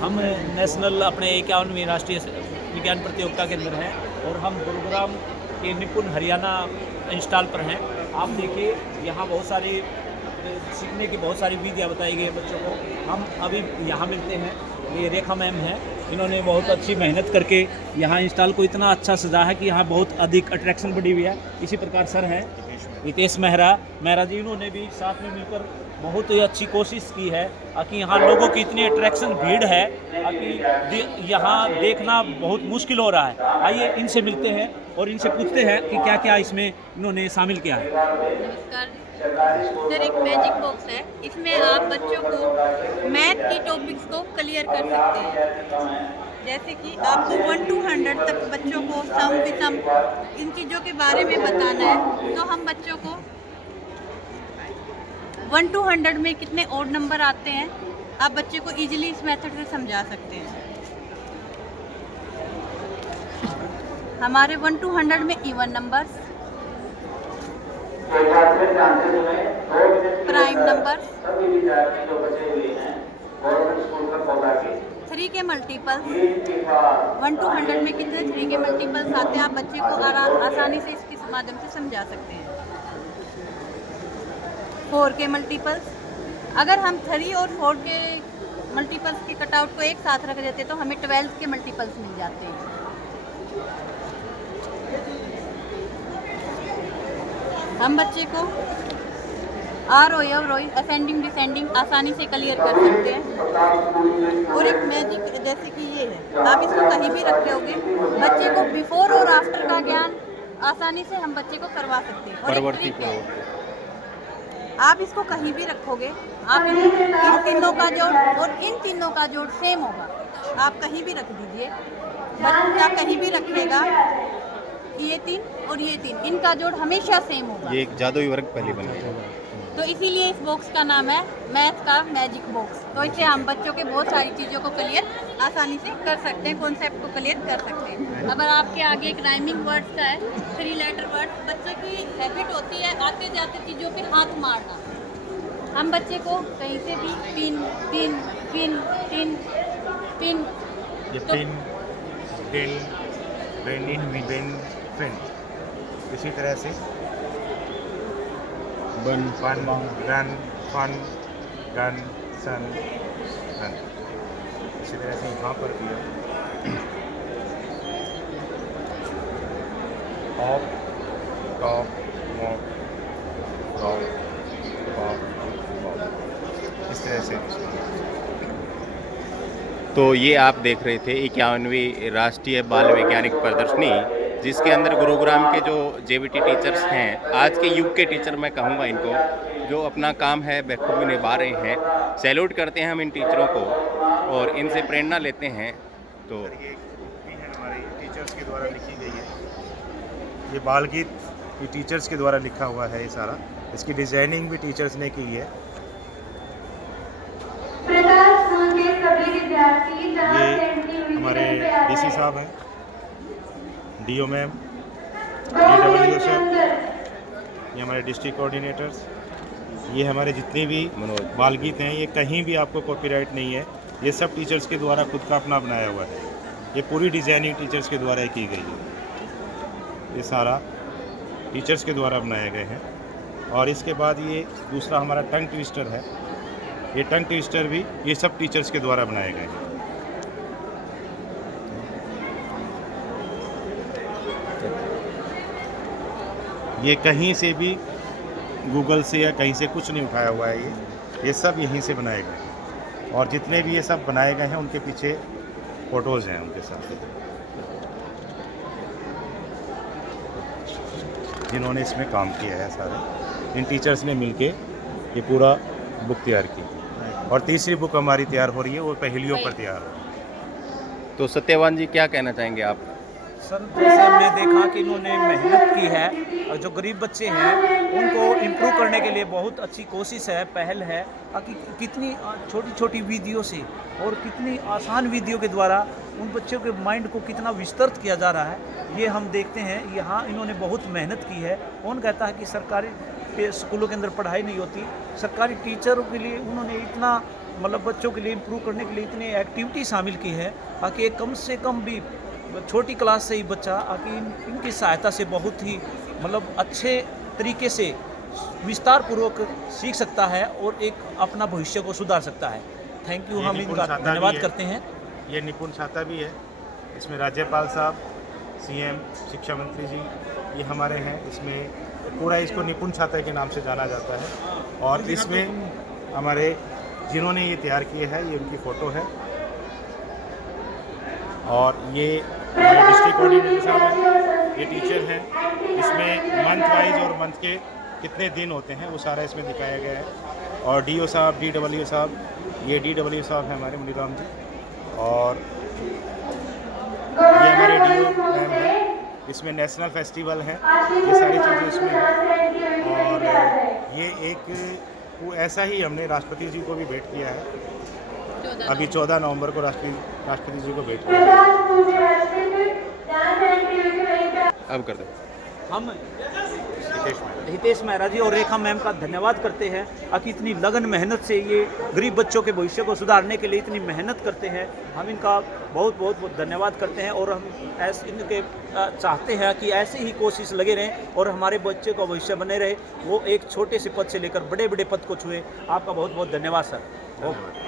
हम नेशनल अपने 51वीं राष्ट्रीय विज्ञान प्रतियोगिता के अंदर हैं और हम गुरुग्राम के निपुण हरियाणा इंस्टॉल पर हैं। आप देखिए यहाँ बहुत सारी सीखने की बहुत सारी विधियाँ बताई गई है बच्चों को। हम अभी यहाँ मिलते हैं, ये रेखा मैम हैं, इन्होंने बहुत अच्छी मेहनत करके यहाँ इंस्टॉल को इतना अच्छा सजा है कि यहाँ बहुत अधिक अट्रैक्शन बढ़ी हुई है। इसी प्रकार सर हैं रितेश मेहरा जी, इन्होंने भी साथ में मिलकर बहुत ही अच्छी कोशिश की है कि यहाँ लोगों की इतनी अट्रैक्शन भीड़ है कि यहाँ देखना बहुत मुश्किल हो रहा है। आइए इनसे मिलते हैं और इनसे पूछते हैं कि क्या क्या इसमें इन्होंने शामिल किया है। नमस्कार सर, एक मैजिक बॉक्स है, इसमें आप बच्चों को मैथ की टॉपिक्स को क्लियर कर सकते हैं। जैसे कि आपको 1 to 100 तक बच्चों को सम विषम इन चीज़ों के बारे में बताना है, तो हम बच्चों को 1 to 100 में कितने ओड नंबर आते हैं आप बच्चे को इजीली इस मेथड से समझा सकते हैं। हमारे 1 to 100 में इवन नंबर्स, प्राइम नंबर्स, 3 के मल्टीपल्स, 1 to 100 में कितने 3 के मल्टीपल्स आते हैं आप बच्चे को आसानी से इसके माध्यम से समझा सकते हैं। 4 के मल्टीपल्स, अगर हम 3 और 4 के मल्टीपल्स के कटआउट को एक साथ रख देते तो हमें 12 के मल्टीपल्स मिल जाते हैं। हम बच्चे को आरोही अवरोही असेंडिंग डिसेंडिंग आसानी से क्लियर कर सकते हैं। और एक मैजिक जैसे कि ये है, आप इसको कहीं भी रख दोगे, बच्चे को बिफोर और आफ्टर का ज्ञान आसानी से हम बच्चे को करवा सकते हैं। और एक ट्रिक है, आप इसको कहीं भी रखोगे, आप इन तीनों का जोड़ और इन तीनों का जोड़ सेम होगा। आप कहीं भी रख दीजिए, बच्चा कहीं भी रखेगा, ये 3 और ये 3 इनका जोड़ हमेशा सेम होगा। ये एक जादुई वर्ग पहले बना, तो इसीलिए इस बॉक्स का नाम है मैथ का मैजिक बॉक्स। तो इससे हम बच्चों के बहुत सारी चीज़ों को क्लियर आसानी से कर सकते हैं, कॉन्सेप्ट को क्लियर कर सकते हैं। अगर आपके आगे एक राइमिंग वर्ड्स का है, 3 लेटर वर्ड, बच्चे की हैबिट होती है आते जाते चीज़ों पे हाथ मारना। हम बच्चे को कहीं से भी pin pin pin pin pin, ये पिन डिल बेनिन बेन फिन, इसी तरह से bun fun run fun gun sun run, इसी तरह से यहाँ पर भी off top mop top top top, इस तरह से। तो ये आप देख रहे थे 51वीं राष्ट्रीय बाल वैज्ञानिक प्रदर्शनी, जिसके अंदर गुरुग्राम के जो जेबीटी टीचर्स हैं, आज के युग के टीचर मैं कहूँगा इनको, जो अपना काम है बखूबी निभा रहे हैं। सैल्यूट करते हैं हम इन टीचरों को और इनसे प्रेरणा लेते हैं। तो ये हमारे टीचर्स के द्वारा लिखी गई है, ये बाल गीत ये टीचर्स के द्वारा लिखा हुआ है, ये सारा इसकी डिजाइनिंग भी टीचर्स ने की है। ये हमारे डीसी साहब हैं, डीओ मैम, डीडब्ल्यू सर, ये हमारे डिस्ट्रिक्ट कोऑर्डिनेटर्स, ये हमारे जितने भी बाल गीत हैं, ये कहीं भी आपको कॉपीराइट नहीं है, ये सब टीचर्स के द्वारा खुद का अपना बनाया हुआ है। ये पूरी डिज़ाइनिंग टीचर्स के द्वारा ही की गई है, ये सारा टीचर्स के द्वारा बनाए गए हैं। और इसके बाद ये दूसरा हमारा टंग ट्विस्टर है, ये टंग ट्विस्टर भी ये सब टीचर्स के द्वारा बनाए गए हैं। ये कहीं से भी गूगल से या कहीं से कुछ नहीं उठाया हुआ है, ये सब यहीं से बनाए गए हैं। और जितने भी ये सब बनाए गए हैं उनके पीछे फ़ोटोज़ हैं उनके साथ, जिन्होंने इसमें काम किया है। सारे इन टीचर्स ने मिलके ये पूरा बुक तैयार की, और तीसरी बुक हमारी तैयार हो रही है, वो पहेलियों पर तैयार हो रही है। तो सत्यवान जी क्या कहना चाहेंगे आप? सर, जैसे हमने देखा कि इन्होंने मेहनत की है और जो गरीब बच्चे हैं उनको इम्प्रूव करने के लिए बहुत अच्छी कोशिश है, पहल है कि कितनी छोटी छोटी विधियों से और कितनी आसान विधियों के द्वारा उन बच्चों के माइंड को कितना विस्तृत किया जा रहा है, ये हम देखते हैं। यहाँ इन्होंने बहुत मेहनत की है। कौन कहता है कि सरकारी स्कूलों के अंदर पढ़ाई नहीं होती? सरकारी टीचरों के लिए उन्होंने इतना मतलब बच्चों के लिए इम्प्रूव करने के लिए इतनी एक्टिविटी शामिल की है ताकि कम से कम भी छोटी क्लास से ही बच्चा आके इनकी सहायता से बहुत ही मतलब अच्छे तरीके से विस्तार पूर्वक सीख सकता है और एक अपना भविष्य को सुधार सकता है। थैंक यू, ये हम निपुण इनका छाता भी धन्यवाद है। करते हैं। ये निपुण छाता भी है, इसमें राज्यपाल साहब, सीएम, शिक्षा मंत्री जी ये हमारे हैं। इसमें पूरा इसको निपुण छाता के नाम से जाना जाता है। और इसमें हमारे जिन्होंने ये तैयार किए हैं ये उनकी फ़ोटो है। और ये हमारे डिस्ट्रिक्ट कोऑर्डिनेटर साहब हैं, ये टीचर हैं। इसमें मंथ वाइज और मंथ के कितने दिन होते हैं वो सारा इसमें दिखाया गया है। और डीओ साहब, डीडब्ल्यू साहब, ये डीडब्ल्यू साहब हैं हमारे मुनीराम जी। और ये हमारे डीओ मैम हैं। इसमें नेशनल फेस्टिवल है, ये सारी चीज़ें इसमें हैं। और ये एक वो ऐसा ही हमने राष्ट्रपति जी को भी भेंट किया है। अभी 14 नवंबर को राष्ट्रपति जी को भेंट किया है। अब कर दे। हम हितेश मेहरा जी और रेखा मैम का धन्यवाद करते हैं कि इतनी लगन मेहनत से ये गरीब बच्चों के भविष्य को सुधारने के लिए इतनी मेहनत करते हैं। हम इनका बहुत बहुत बहुत धन्यवाद करते हैं और हम ऐसे इनके चाहते हैं कि ऐसे ही कोशिश लगे रहें और हमारे बच्चे का भविष्य बने रहे, वो एक छोटे से पद से लेकर बड़े बड़े पद को छुए। आपका बहुत बहुत धन्यवाद सर। ओके।